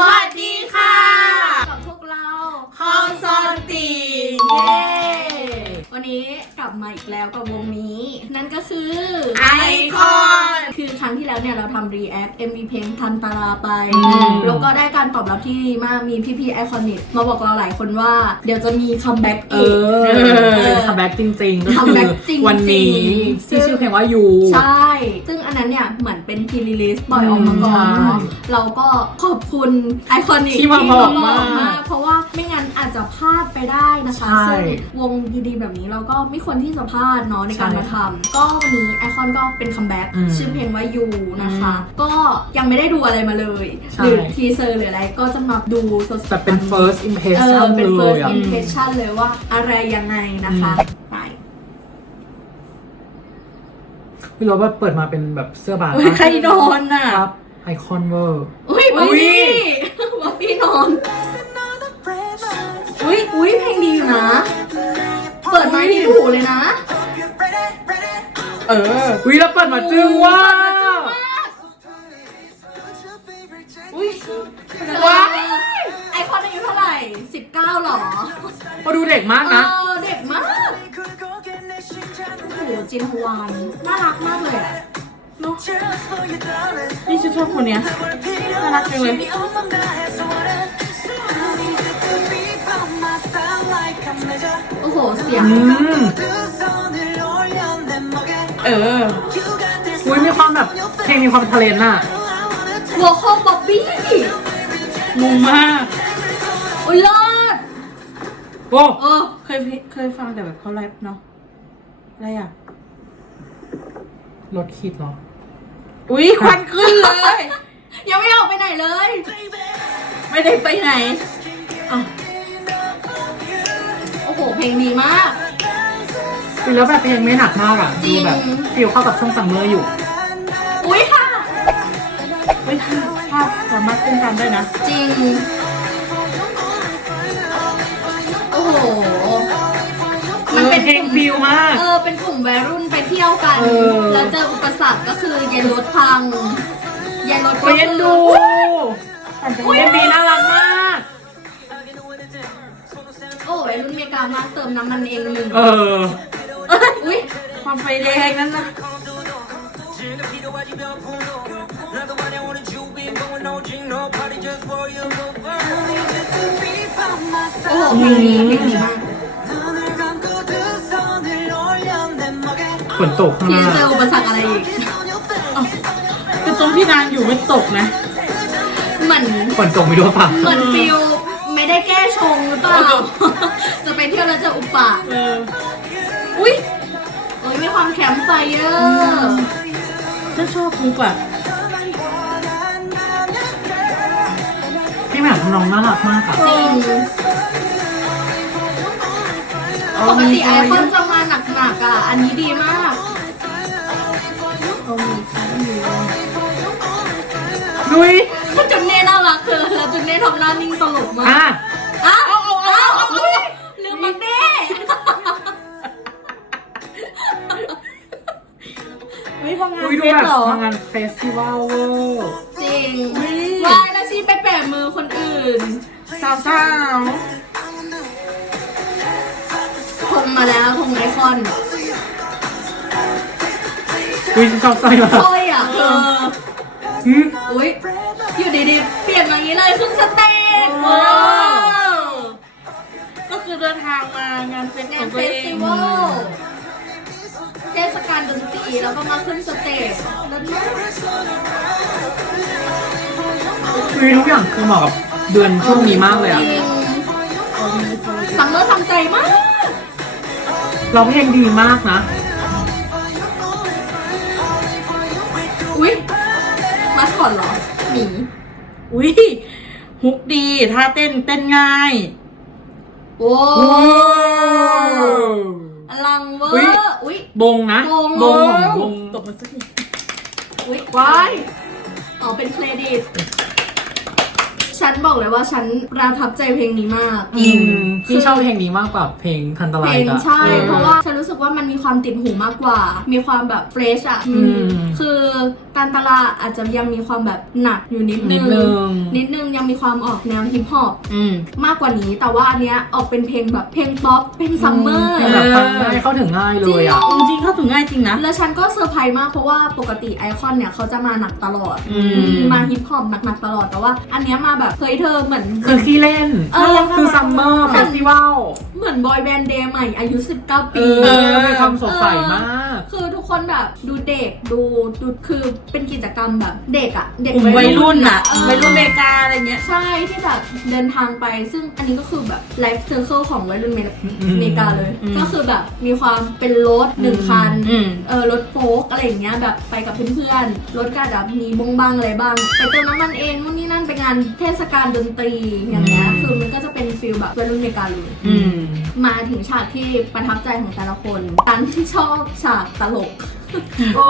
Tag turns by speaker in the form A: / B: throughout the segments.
A: วัสดีค่ะ
B: กับพวกเรา
A: ห้องซ่อนติ่ง
B: เย้วันนี้กลับมาอีกแล้วกับวงนี้ นั่นก็คือ
A: ไอคอน
B: คือครั้งที่แล้วเนี่ยเราทำ react MV เพลงทันตาราไป
A: อืม
B: แล้วก็ได้การตอบรับที่ดีมาก มีพี่ๆไอคอนิกมาบอกเราหลายคนว่าเดี๋ยวจะมีคัมแบ็ก
C: เอ
B: อีก
C: อ
B: เออ
C: คัมแบ็กจริงๆก็
B: คัม
C: คื
B: แบ็
C: อก
B: จริงๆ
C: วันนี้
B: ซึ่ง
C: ที่ ชื่อเพลงว่ายู
B: ใช่ ซึ่งอันนั้นเนี่ยเหมือนเป็นพ r รีลิสปล่อยออกมาก่อน
C: ใช่
B: เนาะเราก็ขอบคุณไอคอนิก
C: ที่มาบอกมาก
B: มากเพราะว่าไม่งั้นอาจจะพลาดไปได้นะคะ
C: ใช่
B: ซึ่งวงดีๆแบบนี้เราก็ไม่ควรที่จะพลาดเนาะในการ
C: ใช่
B: มาทำก็วันนี้ไอคอนก็เป็นคัมแบ็ก
C: อืม
B: ชื่อเพลงว่ายูนะคะ
C: อืม
B: ก็ยังไม่ได้ดูอะไรมาเลย
C: ใช่
B: หรือทีเซอร์หรืออะไรก็จะมาดูสดๆ
C: แบบเป็น first
B: เอ
C: impression
B: อเป็น
C: เล
B: first
C: ยอะ
B: impression เลยว่าอะไรยังไงนะคะ
C: อืม
B: ไป
C: พี่รู้ว่าเปิดมาเป็นแบบเสื้อบาง
A: อุ๊ยใครนอนอะ
C: ครับไอคอนเวอร์
B: อุ้ย
A: อุ๊
B: บ๊อบ
A: ย
B: บี้บ๊อบบี้นอน อุ้ยอุ้ยเพลงดีอยู่นะ เปิดมาที่หูเลยนะ
A: เออ
C: วิแล้วเปิดมาจึงว่า
B: อุ้ย
A: ว้าย
B: ไอคอนอายุเท่าไหร่ 19หรอ
C: พอดูเด็กมาก
B: เอ
C: นะ
B: หจินฮวานน่ารักมากเลยอะ
A: นี่ฉันชอบคนเนี้ยน่ารักจังเลย
B: โอ้โห เสียง
C: อืม
A: เออ
C: อุ้ยมีความแบบเพลงมีความทะเลนน่ะ
B: หัวโคบ๊อบบี้
A: งงมาก
B: อุ้ยเลิศ
C: โอ้
B: เออ
A: เคยพิเคยฟังแต่แบบเขาแรปเนาะอะไรอะ
C: รถคิดเหรอ
A: อุ๊ยควันขึ้นเลย
B: ยังไม่ออกไปไหนเลย
A: ไม่ได้ไปไหนอะ
B: โอ้โห เพลงดีมาก
C: แล้วแบบเพลงไม่หนักมากอะ
B: จริ
C: ดู
B: ง
C: แบบฟิลเข้ากับช่วงซัมเมอร์อยู่
B: อุ้ยค่ะ
A: เฮ้ยภาพภาพสามารถเต้นตามได้นะ
B: จริง โอ้โห มันเป็น
C: เพลงฟิลมาก
B: เออ เป็นกลุ่มวัยรุ่นไปเที่ยวกัน
C: เออ
B: แล้วเจออุปสรรคก็คือเย็นรถพัง เย็นรถ
C: ไปเย็นดู
A: ปั่นจักร
C: เอ็
A: ยามน
C: บีน่ารักมาก
B: โอ้วัยรุ่นเมกามากเติมน้ำมันเองหนึ่ง
C: เออ
B: อุ้ย
A: ความไฟแดงนั่นนะ
B: โอ้โหเพลงดีเพลงดีมาก
C: นตกข้าง
B: พี่
C: หน้า
B: จะเจออุปสรรคอะไรอีก
A: คือตรงที่นางอยู่ไม่ตกนะ
B: เหมือน
C: ฝนตกไม่รู้ป่ะ
B: เหมือนฟิลไม่ได้แก้ชงหรือเปล่า จะไปเที่ยวแล้วเจออุปะ
A: เออ
B: อุ้ยโอ้ยมีความแคมป์ไฟเยอร์
A: ฉันชอบคุกอะ
C: พี่แหม่มน้องน่ารักมากอะ
B: จริง ปกติไอคอนจะมา หนักๆอะ อันนี้ดีมากโอ้มีคันอยู่
C: ลุย
B: จุนเน่น่ารักเธอแล้วจุนเน่ทำหน้านิ่งตลกมา
C: อะ
B: กอ้าวเอาเอาเอาเอาลืมมันเน่
A: เฮ้ยพองาน
C: อุ้ยดู
A: เฟส
C: แบบ
A: เหรอ
C: มางานเฟสติวัลเวอร์
B: จริง
A: อุ๊ย
B: วายแล้วชีไปแปะมือคนอื่น
A: สาวสาว
B: ทงมาแล้วทงไอคอน
C: อุ้ยชอบสร้อยมาก
B: สร้อยอะเธอ
C: หืม
B: อุ้ยอยู่ดีๆ เปลี่ยนมาอย่างนี้เลยขึ้นสเตจ
A: ว้า
B: ว้าว
A: วก็คือเดินทางมางานเฟสข
B: งา
A: อนง
B: เฟ
A: ตัว
B: ส
A: เอ
B: ติ
A: ง
B: วัลเทศกาลดนตรีแล้วก็มาขึ้นสเตจแล้วเนี่ย
C: อุ้ยทุกอย่างคือเหมาะกับเดือนช่วงนี้มากเลย
B: จ
C: อะ
B: ริงซัมเมอร์ทำใจมาก
C: เราเพลงดีมากนะ
B: อุ้ยมาสคอตเหรอหมี
A: อุ้ยฮุกดีท่าเต้นเต้นง่าย
B: โอ้
C: ว้าว
B: อลังเวอ
C: อุ๊ย
B: ร์อุ้ย
C: บงนะ
B: บง
C: บงของบง
A: ตบมาสักที
B: อุ้ย
C: ว้าย
B: อ๋อเป็นเครดิต ฉันบอกเลยว่าฉันประทับใจเพลงนี้มาก
C: อืมพี่ชอบเพลงนี้มากกว่าเพลงทันต
B: เพ
C: ราย
B: ลง
C: อะ
B: ใช่
C: ออ
B: เพราะว่าฉันรู้สึกว่ามันมีความติดหูมากกว่า มีความแบบเฟรชอะ
C: อืม
B: คือตันตลาอาจจะยังมีความแบบหนักอยู่นิด
C: นิ
B: นึ
C: ดนึง
B: นิดนึงยังมีมีความออกแนวฮิปฮอป
A: อืม
B: มากกว่านี้ แต่ว่าอันเนี้ยออกเป็นเพลงแบบเพลงป๊อปเพลงซัมเมอร์
C: เป็นแบบฟังง่ายเข้าถึงง่ายเลยอะ
A: จริงๆเข้าถึงง่ายจริงนะ
B: แล้วฉันก็เซอร์ไพรส์มากเพราะว่าปกติไอคอนเนี่ยเขาจะมาหนักตลอด
A: อืม
B: มาฮิปฮอปหนักๆตลอดแต่ว่า อันเนี้ยมาแบบเฮ้ยเธอเหมือน
C: คือขี้เล่น
B: เออ
C: คือซัมเมอร์เฟสติวัล
B: เหมือนบอยแบนด์เดย์ใหม่อายุ 19 ปี
C: เออมีความสดใสมาก
B: คือทุกคนแบบดูเด็กดูดูคือเป็นกิจกรรมแบบเด็กอะเด็ก
A: กลุ่มวัยรุ่นอะ
B: เออ
A: วัยรุ่นอเมริกาอะไรเงี้ย
B: ใช่ที่แบบเดินทางไป ซึ่งอันนี้ก็คือแบบไลฟ์เซอร์เคิลของวัยรุ่นอเมริ
C: อืม
B: อเมริกาเลย
A: อืม
B: ก็คือแบบมีความเป็นรถหนึ่งคัน
A: อืม
B: เออรถโฟล์กอะไรอย่างเงี้ยแบบไปกับเพื่อนๆรถก็อาจจะมีบงบังอะไรบ้างไปเติมน้ำมันเองนู่นนี่นั่นไปงานเทศกาลดนตรีอย่างเงี้ย
C: อืม
B: คือมันก็จะเป็น ฟิลแบบวัยรุ่นอเมริกาเลย
A: อืม
B: มาถึงฉากที่ประทับใจของแต่ละคนตันที่ชอบฉากตลก
C: โอ้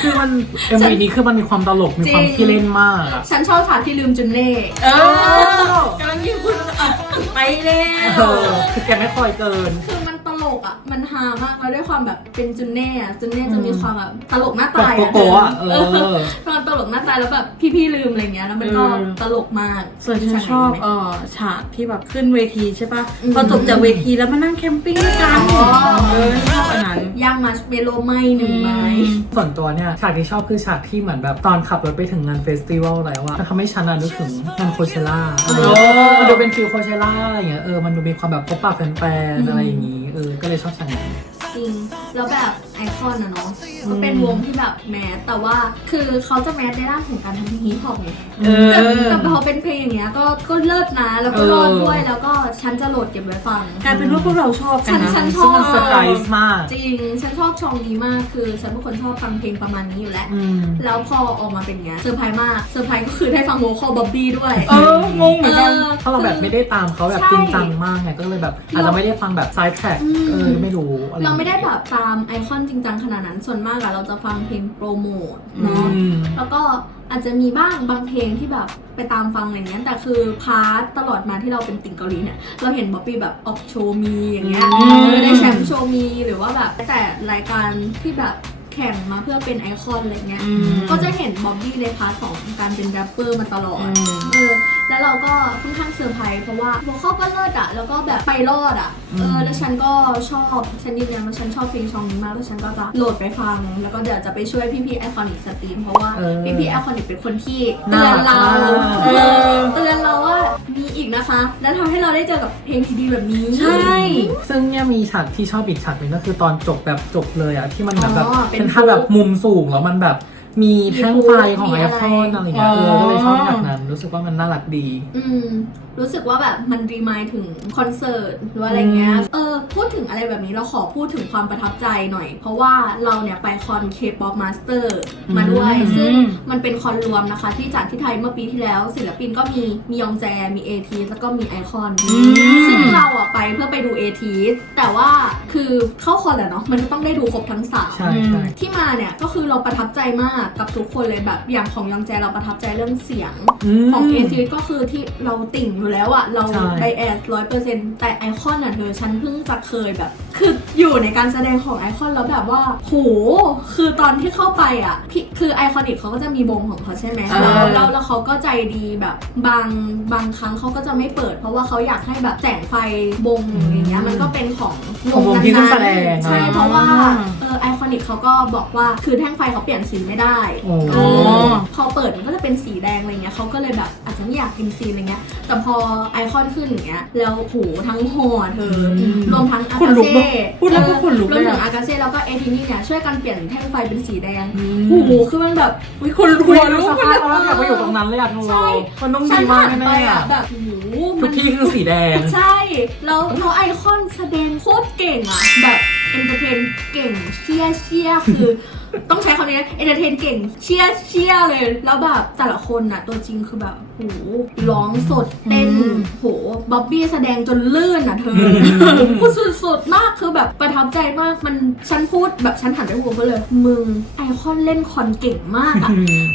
C: คือมันเอ็มวีนี้คือมันมีความตลกมีความ
B: จริง
C: ขี้เล่นมากอะ
B: ฉันชอบฉากที่ลืมจุนเน่
A: เออกำลังยืนพูดอะไปแล้ว
C: เออคือแกไม่คอยเกิน
B: คือมันตล กอะมันฮามากแล้วด้วยความแบบเป็นจุนเน่อะจุนเน่จะมี
C: อืม
B: ความแบบตลกหน้า
C: แบบ
B: ตาย
C: โก
B: อะ
C: โก้อะเออ
B: ความตลกหน้าตายแล้วแบบพี่ๆลืมอะไรเงี้ยแล้วมันก็ตลกมาก
A: ส่วนฉันชอบเออฉากที่แบบขึ้นเวทีใช่ปะ
B: อืม
A: พอจบจากเวทีแล้วมานั่งแคมปิ้งด้วยกัน
B: อ๋อ
A: เออชอบอันนั้น
B: ย่างมัชเมโลไหมหนึ่งไม้
C: ส่วนตัวเนี่ยฉากที่ชอบคือฉากที่เหมือนแบบตอนขับรถไปถึงงานเฟสติวัลแล้วอะมันทำให้ฉันอะนึกถึงงานโคเชล่า
B: โอ้
C: มันดูเป็นฟิลโคเชล่าอะไรอย่างเงี้ยเออมันดูมีความแบบพบปะแฟนๆอะไรอย่างงี้เออ ก็เลยชอบฉากนี้
B: จริงแล้วแบบไอคอนอะเนาะก็เป็นวงที่แบบแมสแต่ว่าคือเขาจะแมสในด้านของการทำเพลงฮิปฮอปไง
A: เอ
B: แต่
A: อ
B: แต่พอเป็นเพลงอย่างเงี้ยก็ก็เลิศนะแล้วก็
C: เออ
B: รอดด้วยแล้วก็ฉันจะโหลดเก็บไว้ฟัง
A: กลายเป็นว่าพวกเราชอบกันนะ
B: ฉันชอบ
A: ซึ่งมัน
C: เซอร์ไพรส์มาก
B: จริงฉันชอบชองนี้มากคือฉันเป็นคนชอบฟังเพลงประมาณนี้อยู่แล้ว
C: อืม
B: แล้วพอออกมาเป็นอย่างเงี้ยเซอร์ไพรส์มากเซอร์ไพรส์ก็คือได้ฟังโวคอลบ๊อบบี้ด้วย
A: เอองงเหมือนกัน
C: ถ้าเราแบบไม่ได้ตามเขาแบบ
B: ใช่
C: จริงจังมากไงก็เลยแบบอาจจะไม่ได้ฟังแบบไซด์แทร็ก
B: อืม
C: เออไม่รู้อะ
B: เราไม่ได้แบบตามไอคอนจริงจังขนาดนั้น ส่วนมากอะเราจะฟังเพลงโปรโมทเนาะ
C: อืม
B: แล้วก็อาจจะมีบ้างบางเพลงที่แบบไปตามฟังอะไรเงี้ยแต่คือพาร์ทตลอดมาที่เราเป็นติ่งเกาหลีเนี่ยเราเห็นบ๊อบบี้แบบออกโชว์มีอย่างเงี้ย
A: อืม
B: เออได้แชมป์โชว์มีหรือว่าแบบแต่รายการที่แบบแข่งมาเพื่อเป็นไอคอนอะไรเงี้ย
A: อืม
B: ก็จะเห็นบ๊อบบี้ในพาร์ทของการเป็นแรปเปอร์มาตลอด
A: อืม
B: เออ แล้วเราก็ค่อนข้างเซอร์ไพรส์เพราะว่าโวคอลก็เลิศอะแล้วก็แบบไปรอดอะเออ
C: อืม
B: แล้วฉันก็ชอบฉันยืนยันว่าฉันชอบเพลงชองนี้มากแล้วฉันก็จะโหลดไปฟัง แล้วก็เดี๋ยวจะไปช่วยพี่ๆไอคอนิกสตรีมเพราะว่า
C: เออ
B: พี่ๆไอคอนิกเป็นคนที่เตือนเรา
C: น่ารัก
B: เออเตือนเราว่ามีอีกนะคะ แล้วทำให้เราได้เจอกับเพลงดีๆแบบนี้
A: ใช่
C: ซึ่งเนี่ยมีฉากที่ชอบอีกฉากหนึ่งก็คือตอนจบแบบจบเลยอะที่มันเหมือนแบบ
B: อ๋อเป็น
C: เป็นท่าแบบมุมสูงแล้วมันแบบ มีแท่งไฟของ
B: มี
C: ไอ
B: อะไร
C: คอนอะไรเงี้ย
A: อ๋
C: เอ
A: อ
C: อก็เลยชอบฉากนั้น รู้สึกว่ามันน่ารักดี
B: อืม รู้สึกว่าแบบมันรีมายถึงคอนเสิร์ตหรือว่าอะไรเงี้ย เออ พูดถึงอะไรแบบนี้เราขอพูดถึงความประทับใจหน่อย เพราะว่าเราเนี่ยไปคอน K-pop Master มาด้วย
A: อืม
B: ซึ่งมันเป็นคอนรวมนะคะที่จัดที่ไทยเมื่อปีที่แล้ว ศิลปินก็มีมียองแจ มีเอทีแล้วก็มีไอคอน ซึ่งเราอะไปเพื่อไปดูเอทีแต่ว่าคือเข้าคอนแหละเนาะ มันก็ต้องได้ดูครบทั้งสาม
C: ใช่ใช่
B: ที่มาเนี่ยก็คือเราประทับใจมากกับทุกคนเลยแบบอย่างของยองแจเราประทับใจเรื่องเสียง
C: ม
B: ของเอทีก็คือที่เราติ่งอยู่แล้วอะเรา
C: ใช่
B: ไดแอดร้อยเปอร์เซ็นต์แต่ไอคอนอะเธอฉันเพิ่งจะเคยแบบ คืออยู่ในการแสดงของไอคอนแล้วแบบว่าโหคือตอนที่เข้าไปอะพี่คือไอคอนิกเขาก็จะมีวงของเขาใช่ไหม
A: เออ
B: แล้วแล้วแล้วเขาก็ใจดีแบบบางบางครั้งเขาก็จะไม่เปิด เพราะว่าเขาอยากให้แบบแสงไฟวงอย่างเงี้ยมันก็เป็นของ
C: ของวงที่ขึ้นแสดง
B: ใช่
C: อ่า
B: เพราะว่าเออไอคอ นิกเขาก็บอกว่าคือแท่งไฟเขาเปลี่ยนสีไม่ได้
C: โอ้
B: เออพอเปิดมันก็จะเป็นสีแดงอะไรเงี้ยเขาก็เลยแบบอาจจะไม่อยากกินซีนอะไรเงี้ย แต่พอไอคอนขึ้นอย่างเงี้ยแล้วโหทั้งหอเธออ
C: ม
B: รวมทั้งอา
A: ขน
B: กา
A: ลุก
B: เซ่
A: เนอะพูดแล้วก็ขนลุก
B: รวม
A: เลย
B: ถึ
A: อะ
B: งอากาเซ่แล้วก็เอทีนี่เนี่ยช่วยกันเปลี่ยนแท่งไฟเป็นสีแดง
C: อืม
B: โอ้โหคือมันแบบ
A: อุ้ยคน
C: คุ
A: หั
C: ยวดู
A: ลุก
C: ส
A: ไป
C: ภา
A: เล
C: พ
A: ย
C: แล้วอยากไปอยู่ตรงนั้นเลยอะทู
B: ใช่
C: มันต้อง
B: ฉั
C: ดี
B: น
C: มาก
B: ผ่านไป
C: แน่ๆ
B: อะ
C: อะ
B: แบบโอ้โห
C: ทุกที่คือสีแดง
B: ใช่ แล้วแล้วไอคอนแสดงโคตรเก่งอะแบบ เอนเตอร์เทนเก่งเชียร์เชียร์คือ ต้องใช้คำนี้เอนเตอร์เทนเก่ง เชียร์เชียร์เลย แล้วแบบแต่ละคนอะ ตัวจริงคือแบบโหร้องสดเต้น
A: อืม
B: โหบ๊อบบี้แสดงจนลื่นอะเธอ
C: อืม
B: พูดสุดๆมากคือแบบประทับใจมากมันฉันพูดแบบฉันหันไปหัวเขาเลย มึงไอคอนเล่นคอนเก่งมากอะ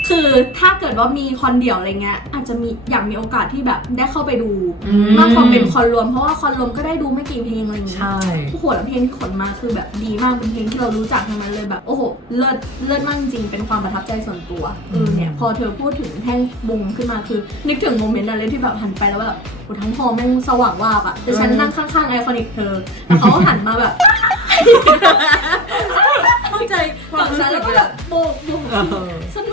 B: คือถ้าเกิดว่ามีคอนเดี่ยวอะไรเงี้ยอาจจะมีอยากมีโอกาสที่แบบได้เข้าไปดู
A: อืม
B: มากกว่าเป็นคอนรวมเพราะว่าคอนรวมก็ได้ดูไม่กี่เพลงอะไรเงี้ย
C: ใช่
B: โอ้โหแล้วเพลงที่ขนมาคือแบบดีมากเป็นเพลงที่เรารู้จักทั้งนั้นเลยแบบโอ้โหโลลิศเลิศมากจริงๆเป็นความประทับใจส่วนตัวเออเนี่ยพอเธอพูดถึงแท่งวงขึ้นมาคือ นึกถึงโมเมนต์นั้นเลยที่แบบหันไปแล้วแบบโอ้ทั้งฮอแม่งสว่างวาบอะแต่ฉันนั่งข้างๆไอคอนิกเธอแล้วเขาก็หันมาแบบ
A: เข้าใจควา
B: ฝั่
A: ม
B: ง
A: รู้
B: ฉัน
A: สึ
B: แล้
A: ก
B: วก็
A: เล
B: แบ
A: ย
B: บโบกโบก
C: เออ
B: สนุกมาก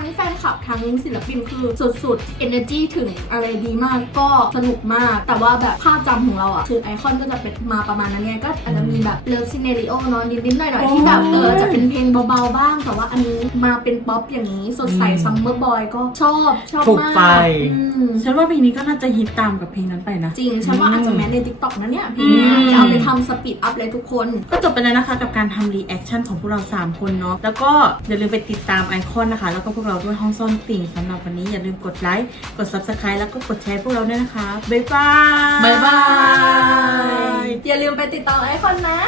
B: ทั้งแฟนคลับทั้งศิลปินคือสุดๆ energy ถึงอะไรดีมากก็สนุกมาก แต่ว่าแบบภาพจำของเราอะคือไอคอนก็จะเป็นมาประมาณนั้นไงก็อาจจะมีแบบเลิฟซีเนริโอเนาะนิดๆหน่อยๆที่แบบเออจะเป็นเพลงเบาๆบ้าง แต่ว่าอันนี้มาเป็นป๊อปอย่างนี้สดใส
C: อืม
B: ซัมเมอร์บอยก็ชอบชอบ
C: ถูก
B: มาก
C: ใจ
B: อืม
A: ฉันว่าเพลงนี้ก็น่าจะฮิตตามกับเพลงนั้นไปนะ
B: จริงฉันว่าอาจจะแม้ใน t ิ k t o k นะเนี่ยเพลงเนี้ย
A: อืม
B: จะเอาไปทำสปีดอัพเลยทุกคน
A: ก็จบไปแล้วนะคะกับการทำรีแอคชั่นของพวกเรา 3 คนเนาะ แล้วก็อย่าลืมไปติดตามไอคอนนะคะ แล้วก็พวกเราด้วยห้องซ่อนติ่งสำหรับวันนี้อย่าลืมกดไลค์ กด Subscribe แล้วก็กดแชร์พวกเราด้วยนะคะ บ๊ายบาย
C: บ๊ายบาย
B: อย่าลืมไปติดต่อไอคอนนะ